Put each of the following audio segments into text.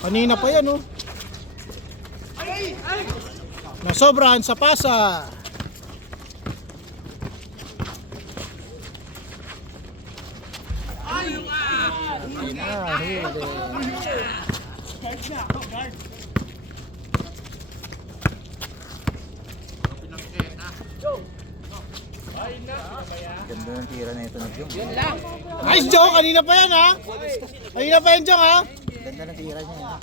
Kanina pa yan, oh. Nasobrahan sa pasa. Hili. Ganda ng tira na ito ng Jong. Nice, Jong! Kanina pa yan, ha? Kanina pa yan, Jong, ha? Ganda ng tira niya.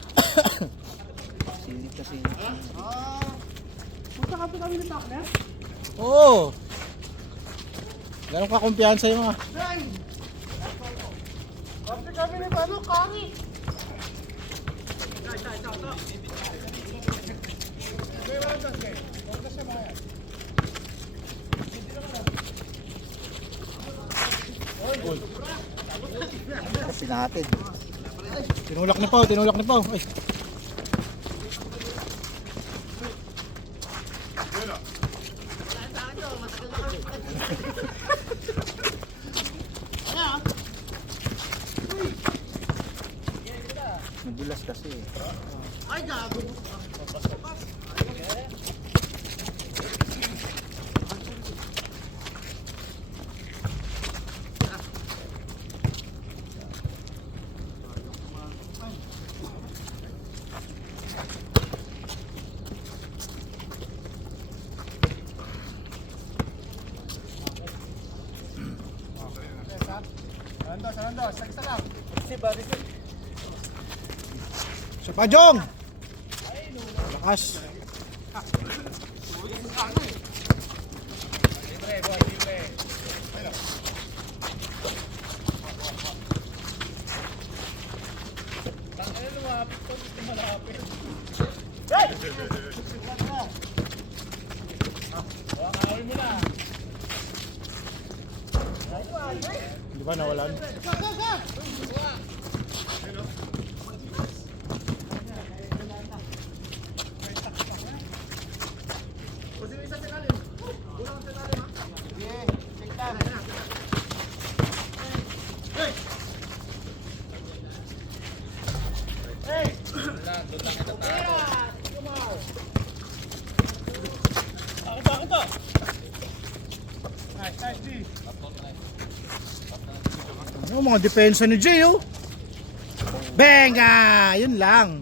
Silip ka silip. Punta ka pa kami ng partner? Oo. Ganun ka kumpiyansa yung mga. Punta kami ng ano, kami. Pinahatid. Tinulak ni Pao, tinulak ni Pao. Ay. Madulas kasi. Ay, gago. Sa pa, Jong! Lakas. Di ba nawalan? Ano mga depensa ni Jay, oh. Benga! Yun lang.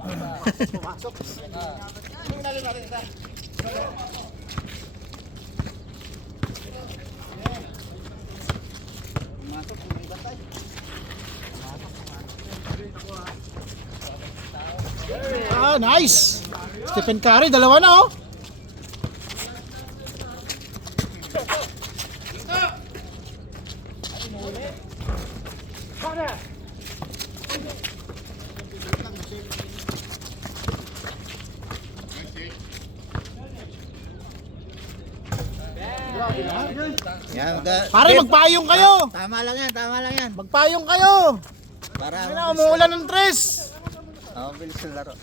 Ah, nice! Stephen Curry, dalawa na, oh. Yan, Pare, magpayong kayo! Tama lang yan, tama lang yan. Magpayong kayo! Para Ano na, umuulan ng tres! bilis yung laro.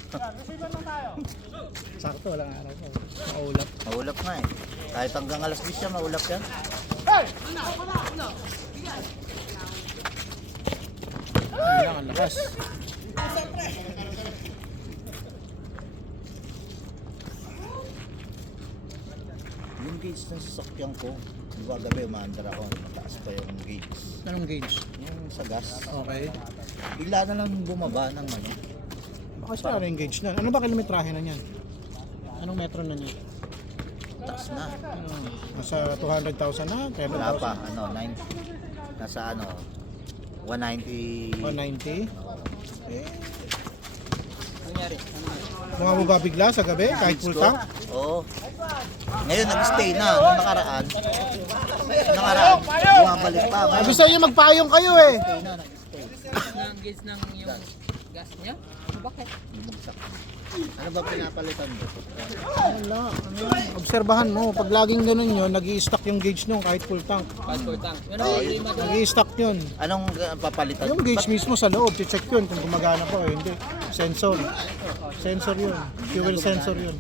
Sakto, walang araw ko. Maulap. Maulap nga eh. Kahit hanggang alas 10 siya, maulap yan. Ano lang, ang lakas. Yung gauge ng sasakyan ko, di ba gabi umaandar ako, mataas pa yung gauge. Anong gauge? Yung sa gas. Okay. Bigla na lang bumaba ng ano. Baka siya ano yung gauge na. Ano ba kilometrahe na niyan? Anong metro na niya? Taas na. Nasa 200,000 na? 10,000? Wala pa, ano, 9, nasa ano, 190. 190? Okay. Nangyari? Mga bumabigla sa gabi kahit full tank? Oo. Ngayon nag-stay na, nung nakaraan, bumabalik pa. Sabi sa inyo magpayong kayo eh. Stay na, nag-stay. Ng gauge ng yung gas niya? Bakit? Bumagsak. Ano ba pinapalitan mo? Wala. Ano yan? Obserbahan mo. Pag laging ganun yun, nag-i-stock yung gauge nung kahit full tank. Passport tank. Pero Okay. Nag-i-stock yun. Anong papalitan? Yung gauge mismo sa loob, check yun kung gumagana pa o hindi. Sensor. Sensor yun. Fuel sensor yun.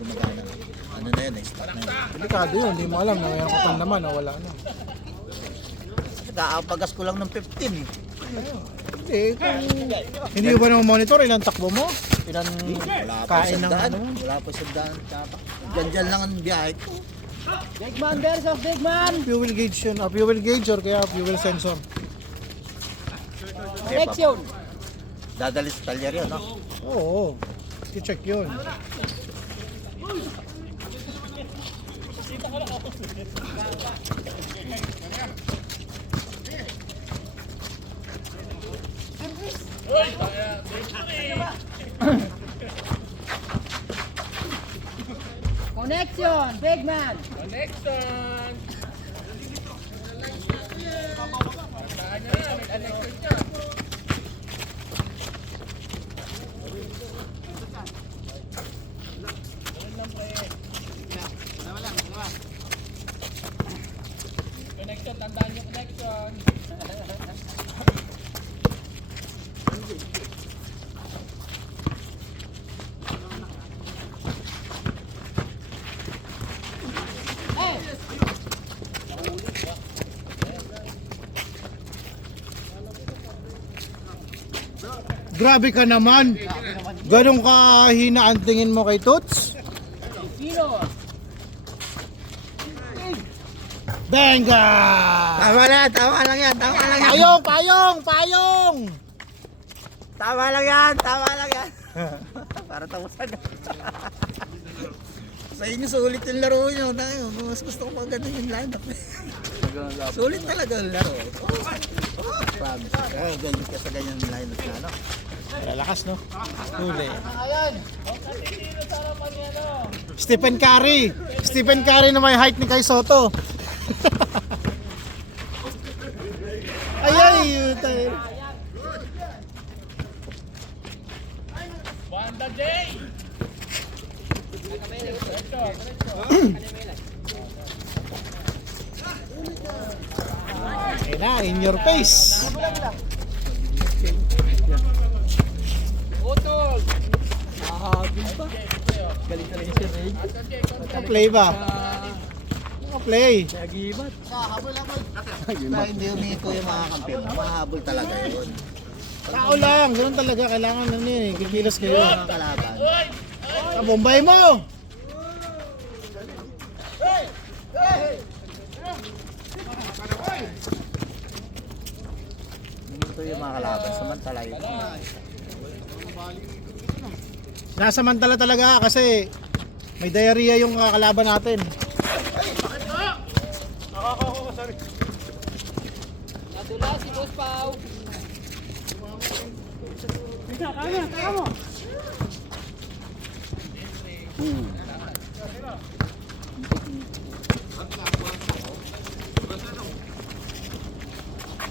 Gumagana. Ano na yun, start na yun. Delikado yun. Hindi mo alam na mayroon ka pang naman o wala na. Kaapagas ko lang ng 15 eh. Hindi ba naman monitor ilang takbo mo? Ilan Wala pa kain sa ng daan. ano? Wala pa sa daan. Diyan lang ang biyahe ko. Big man, there's a big man. Fuel gauge yun. Fuel gauge or kaya fuel sensor. Connection. Dadali sa talyer yun, no? Oo. I-check yun. Connection, big man. Connection! Tandaan nyo na, may connection nyo. Connection, tandaan nyo connection. Grabe ka naman. Ganong kahina ang tingin mo kay Toots? Sino? Benga! Tama lang yan. Payong! Payong! Payong! Tama lang yan. Para tapusan na. Sa inyo, sulit yung laro nyo. Mas gusto ko maganda yung lineup. Sulit talaga yung laro. Promise. Ganyan ka sa ganyan lineup na, no? Lalakas, no? Huli. Stephen Curry. Stephen Curry na may height ni Kai Soto. Ay, tayo. Wanda J! Ayun na, in your face. Utol! Play ba? Play. Na hindi umiko yung mga kampi mo. Mahabol talaga yun. Tao lang, ganun talaga. Kailangan na yun eh. Kikilos kayo. Mga kalaban. Bombay mo! Ito yung mga kalaban. Samantala yun. Nasamantala talaga kasi may diarrhea yung kalaban natin. Nadula si Boss Pao.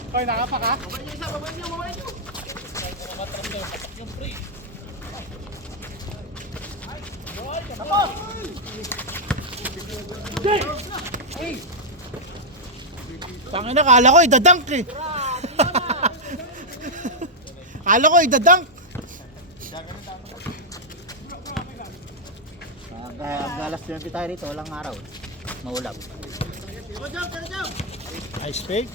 Hoy, nakapa ka? Tangin na, kala ko idadunk eh. Kala ko idadunk. Galas 20 tayo rito. Walang araw. Maulap. Ice pick.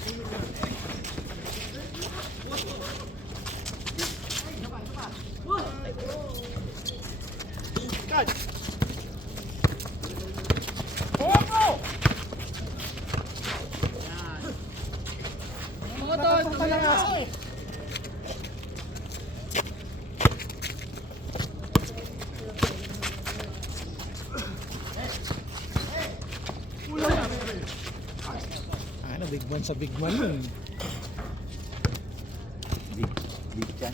Mga tol! Ano, big man sa big man yun. Big chan.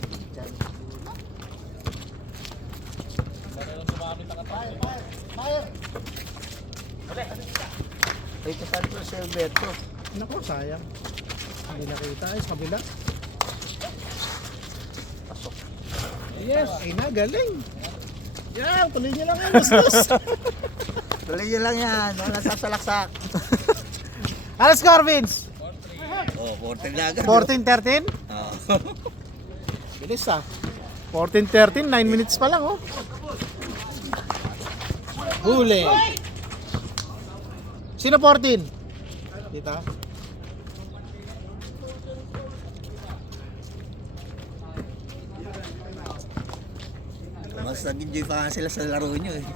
Ay, kasal ko si Alberto. Naku, sayang. Hindi nakita. Ay, sa kabila. Yes. Ay na, galing. Yan, tuloy niyo lang yan. Lustos. Tuloy nyo lang yan. Wala sasalaksak. Ano score, Vince? Oh, 14 na agad. 14-13? Oh. Bilis ah. 14-13, 9 minutes pa lang oh. Huli. Sino 14? Dito. Mas nag-enjoy pa nga sila sa laro nyo eh.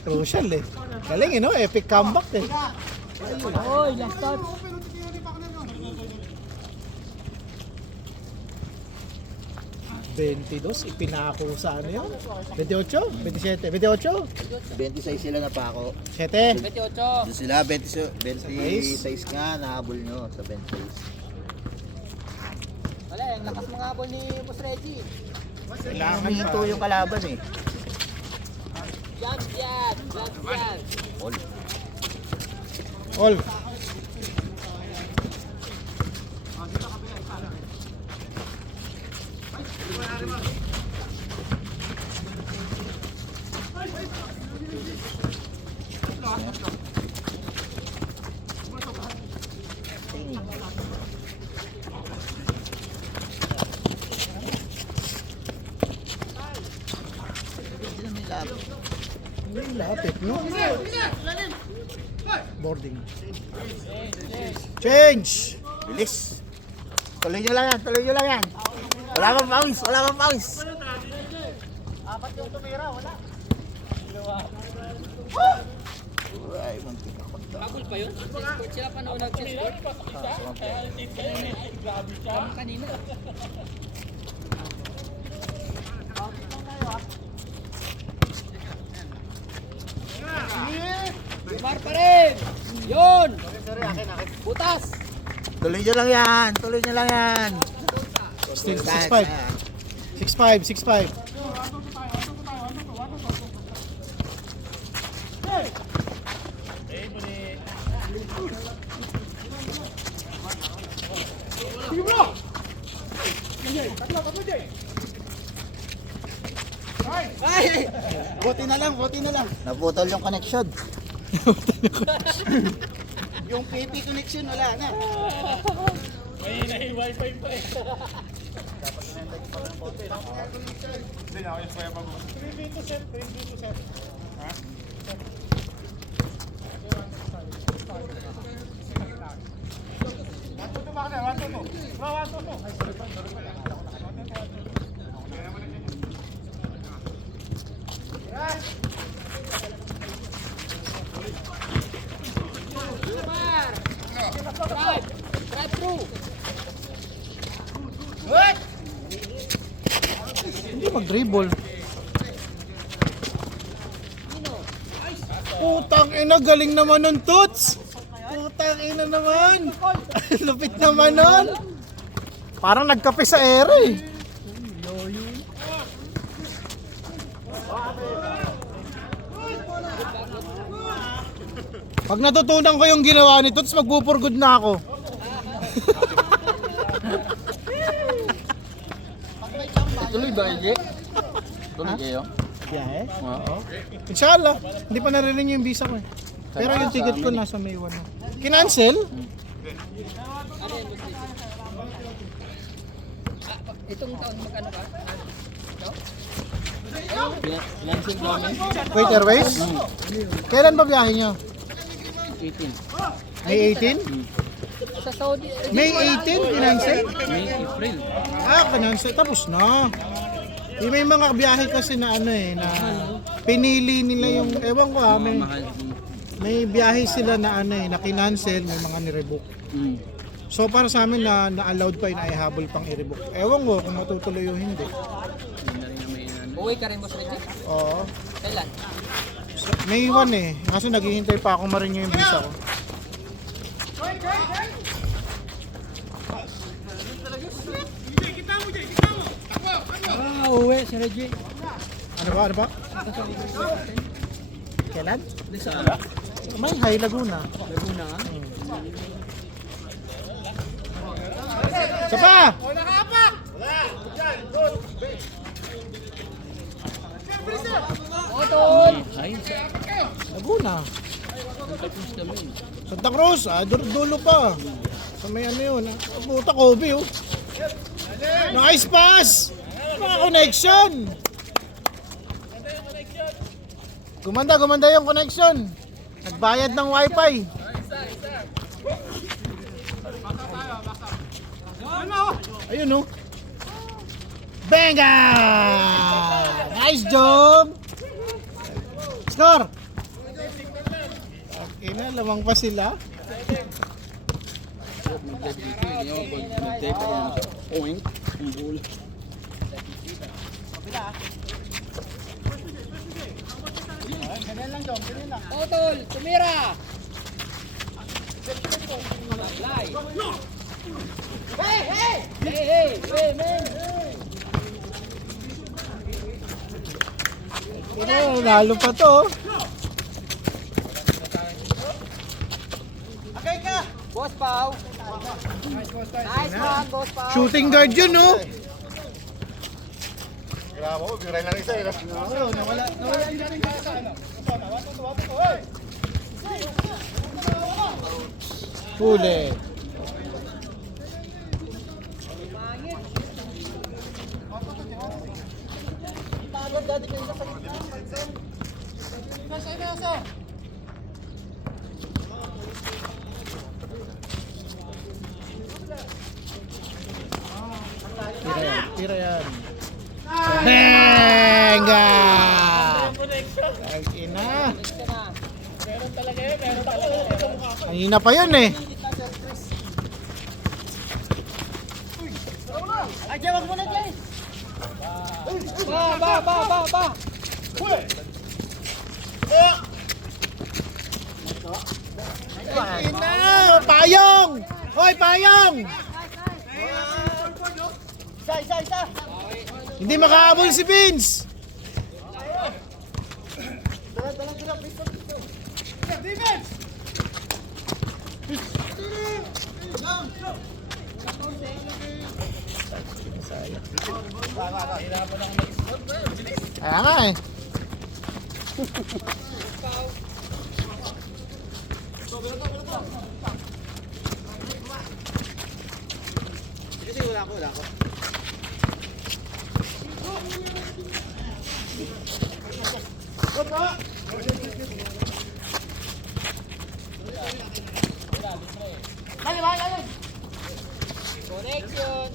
Crucial eh. Galing eh no? Epic comeback eh. Oy, last touch. Ipinako sa ano yun? 28? 27? 28? 26 sila na pa ako. 7? 28. Doon sila, 26 nga, nahabol nyo sa 26. Wala, ang lakas mga habol ni Boss Reggie. Kailangan Huminto yung kalaban eh. Jump yan, jump yan. All. All. Sila may laban. Ang lapit no? Boarding. Change! Bilis. Tuloy nyo lang yan, tuloy nyo lang yan. Wala kang pawis, wala kang pawis. Ay, muntik ako. Habol pa yun? Chess sila pa noon nag-chess court. Kami kanina. Mar pa rin! Yun! Butas! Tuloy nyo lang yan, tuloy nyo lang yan. Still 6'5". 6'5", 6'5". Buti na lang, buti na lang. Naputol yung connection. Yung PP connection wala na. Drive through! Hindi mag-dribble. Putang ina, galing naman nun, Toots! Putang ina naman! Lupit naman nun! Parang nagkape sa ere eh. Pag natutunan ko yung ginawa ni Toots, magpupurgod na ako. Tuloy ba kayo? Tuloy kayo? Yeah, eh? Oo. Inshallah, hindi pa narinig yung visa ko eh. Pero yung ticket ko nasa May 1 na. Kinancel? Itong taon magkano ka? Financial namin? Wait, Airways? Kailan ba biyahe nyo? 18. May 18? Sa Saudi. May 18, kinancel? May April. Kinancel. Tapos na. Yung may mga biyahe kasi na ano eh, na pinili nila yung, ewan ko Mga may, mahal. may biyahe sila na ano eh, na kinancel, may mga nirebook. So para sa amin na-allowed pa yung naihabol pang i-rebook. Ewan ko kung matutuloy o hindi. Hindi na rin na may ano. Uwi ka rin, Boss Reggie? Oo. Kailan? May 1 eh. Kasi naghihintay pa ako marin yung visa ko. Uwi si Reggie. Ano ba? Ano ba? Kailan? Saan? May High Laguna. Laguna nga? Isa pa! Ay, Laguna. tapos kami. Santa Cruz, dulo pa. Sa may ano yun. Puta, Kobe oh. Nice pass! Mga connection! Gumanda yung connection. Nagbayad ng wifi. Ayun oh. Benga! Nice job! Score! Okay na, lamang pa sila. Oink. Ang bola. Totol, tumira! Fly! Hey, hey! Hey, hey! Hey, man! Oh, lalo pa to. Boss Pao! Nice one, Boss Pao! Shooting guard yun, no? Huli. Tira yan. Benga! Ang ina. Ang ina pa yun eh. Ay, wag mo na, Jay! Ba! Ang ina! Payong! Hoy, payong! Isa! Hindi makahabol si Vince! Kaya nga eh. Connection!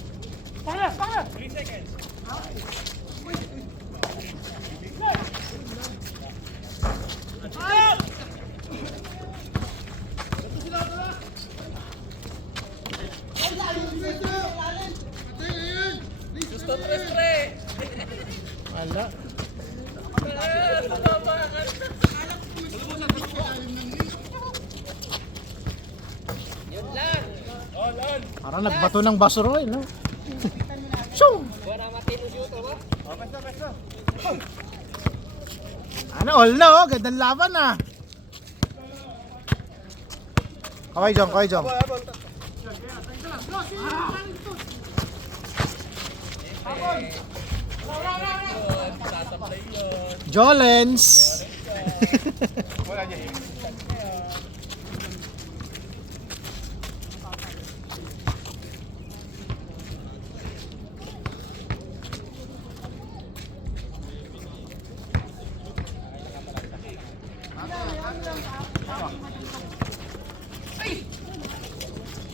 Wala. Yun lang! Parang nagbato ng basuro eh, no? Shoo! Wala matino shoot, ba? Ano, all na oh. Gandang laban ah. Kaway jump. Jolens.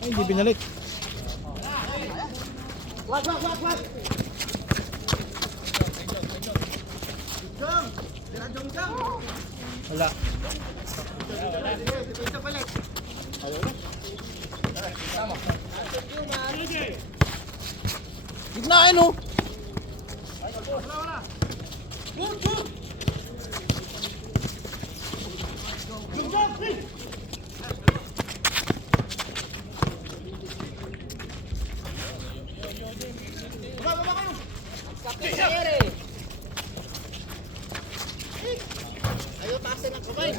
Ay, hindi binalik. Wag! Wala. Gitnaan oh. Kapit na ere! Ayaw tasin ang kamay!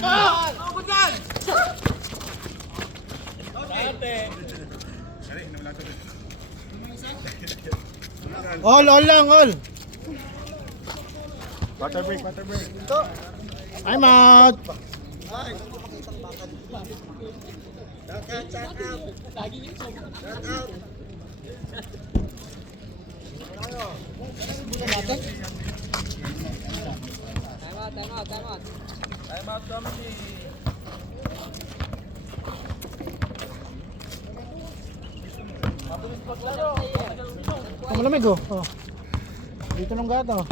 All lang, all. Water break. I'm out. Time out. Malamig oh. Oh. Dito nung gato.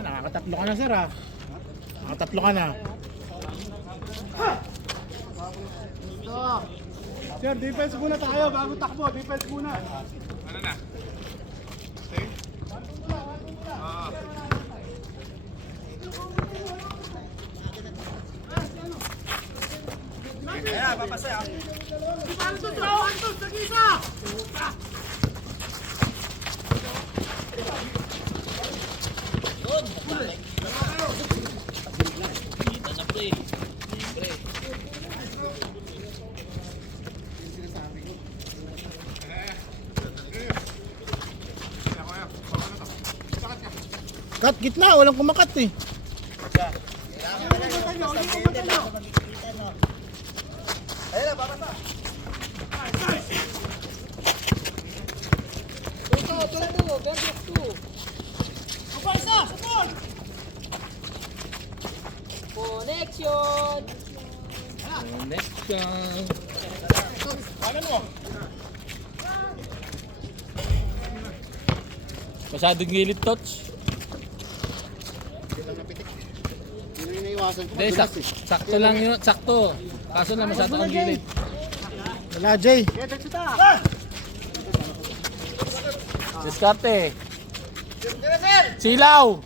Nakakatatlo ka na, sir, ah. Nakakatatlo ka na. Sir, defense muna tayo bago takbo. Defense muna. Ano na? Same? Kaya, papasay ah. Cut, gitna. Walang kumakat eh. Connection! Connection. Masyadong gilid, touch. Hindi, sakto lang yun. Sakto. Kaso lang masyado ang gilid. Wala, Jay. Diskarte. Silaw.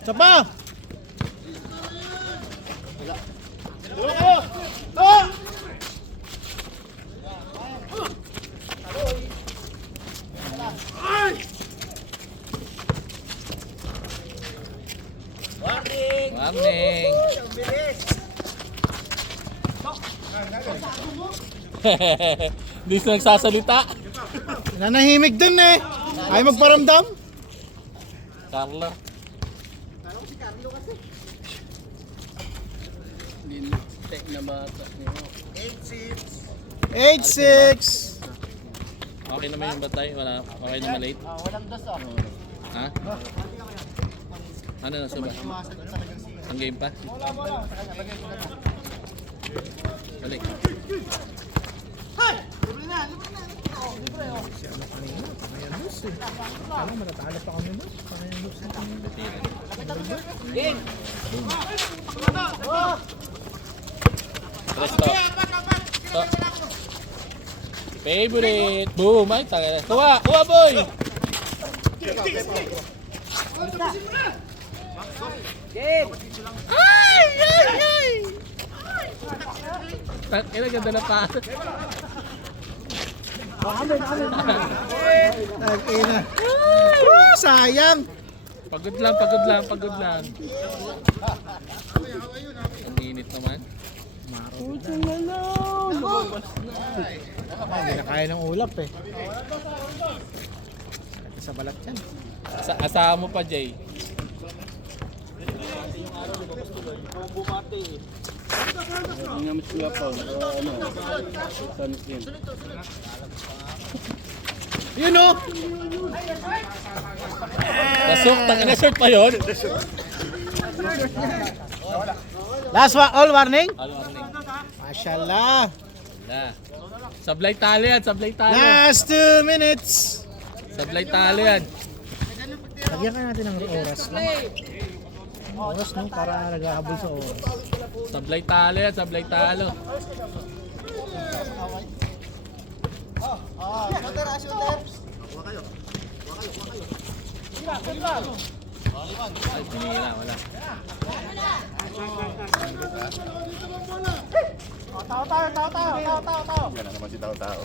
Isa pa. Warning. Hindi sila nagsasalita. Nanahimik din eh. Ayaw magparamdam. Carlo. Lintek na bata niyo. 8-6. Okay naman yung batay. Wala, okay na malate. Walang dos ah. Ha? Ano na sa ba? Ang game pa? Balik. Alam, matatalo pa kami mo. Presto. So, favorite. Boom. Ay, taga na. Kuha! Kuha, boy! Ay! Ay! Ay! Kaya ganda na pa. Tag-ina. Sayang. Pagod lang, pagod lang, pagod lang. Ang init naman. Hindi na kaya ng ulap eh. Sa balat yan. Asahan mo pa, Jay. Ang namin si Kuya Paul. Ano? Sunscreen. Yun o. Nasok, na-short pa yun. Last all warning. All warning. Mashallah. Na. Sablay talo yan, sablay talo. Last 2 minutes. Sablay talo yan. Lagyan ka natin ng oras lang. Oras no, para naghahabol sa oras. Sablay talo yan, sablay talo. Ay, pinira, wala. Yan na naman si Tao-Tao.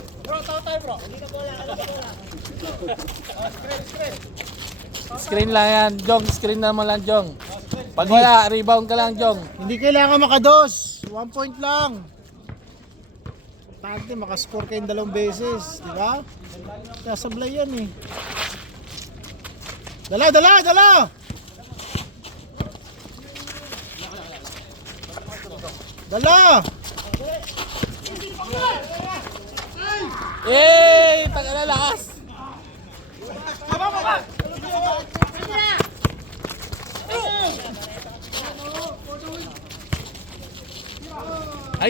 Screen lang yan, Jong. Screen naman lang, Jong. Pag wala, rebound ka lang, Jong. Hindi kailangan makados. 1 point lang. Tante, makascore kayong 2 beses. Di ba? Sasablay yan eh. Dala, dala, dala! Dala! Eh, taga na lakas.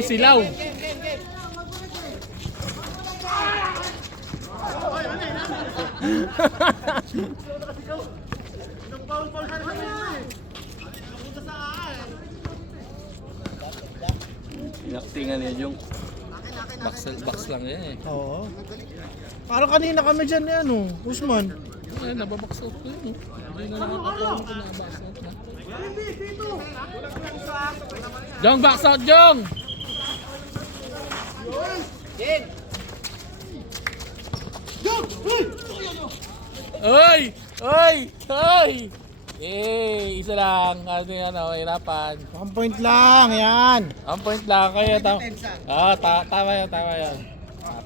silaw. Inaktingan niya yung Box lang yan eh. Oo. Parang kanina kami dyan ni ano, Usman. Ay, nababox out ko yun. Hindi na nakakatawa ko na box out na. Jong, box out, Jong! Oy! Oy! Oy! Eh, isa lang. Ano yan, hirapan. 1 point lang, yan. Ang point lang kayo. Tama yan, tama yan.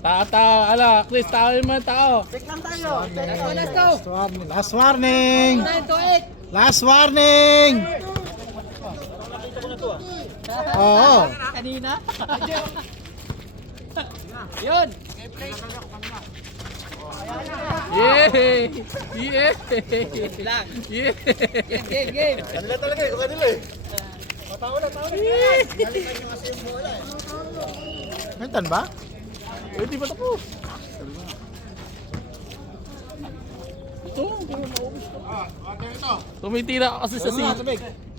Ala, Chris, tao yung mga tao. Last warning. Last warning. Oo. Kanina? Yun! Yay! Yay! Lang. Yay! Game! Kanila talaga eh, kanila eh. Mentan ba? Pwede ba tapos? Ito, tumitira ka kasi sa silaw.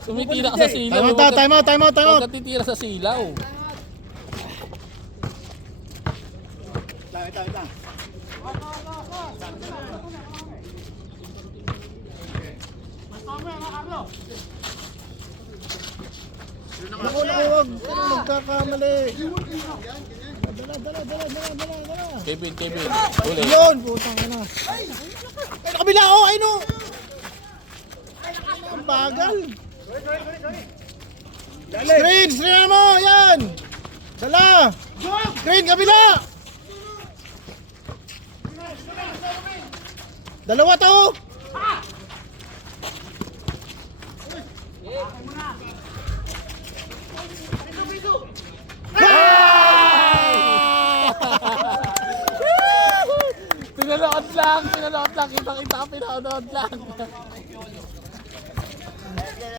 Tumitira ka sa silaw. Time out. Huwag ka titira sa silaw. Naku, wag. Ano magkakamali? Dala. Kevin. Uli. Yun, putang ina. Ay, kabila, oh, ay no. Ang bagal. Screen mo, yan. Dala. Screen, kabila. Dalawa to. Pinanood lang. Kita-kita, pinanood lang.